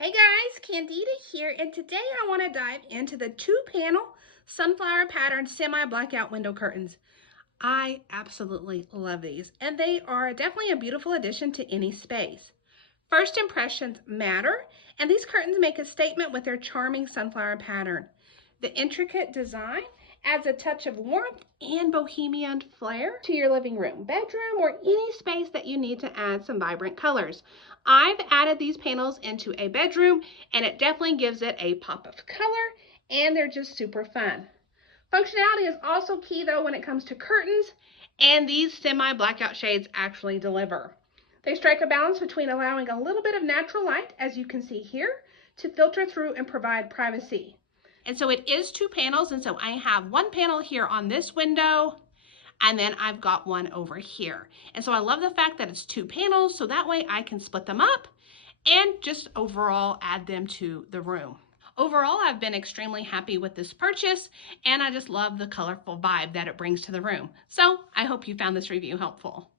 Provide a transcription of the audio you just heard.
Hey guys, Candida here, and today I want to dive into the two-panel sunflower pattern semi-blackout window curtains. I absolutely love these, and they are definitely a beautiful addition to any space. First impressions matter, and these curtains make a statement with their charming sunflower pattern. The intricate design adds a touch of warmth and bohemian flair to your living room, bedroom, or any space that you need to add some vibrant colors. I've added these panels into a bedroom, and it definitely gives it a pop of color, and they're just super fun. Functionality is also key though when it comes to curtains, and these semi-blackout shades actually deliver. They strike a balance between allowing a little bit of natural light, as you can see here, to filter through and provide privacy. And so it is two panels, and so I have one panel here on this window, and then I've got one over here. And so I love the fact that it's two panels, so that way I can split them up and just overall add them to the room. Overall, I've been extremely happy with this purchase, and I just love the colorful vibe that it brings to the room. So I hope you found this review helpful.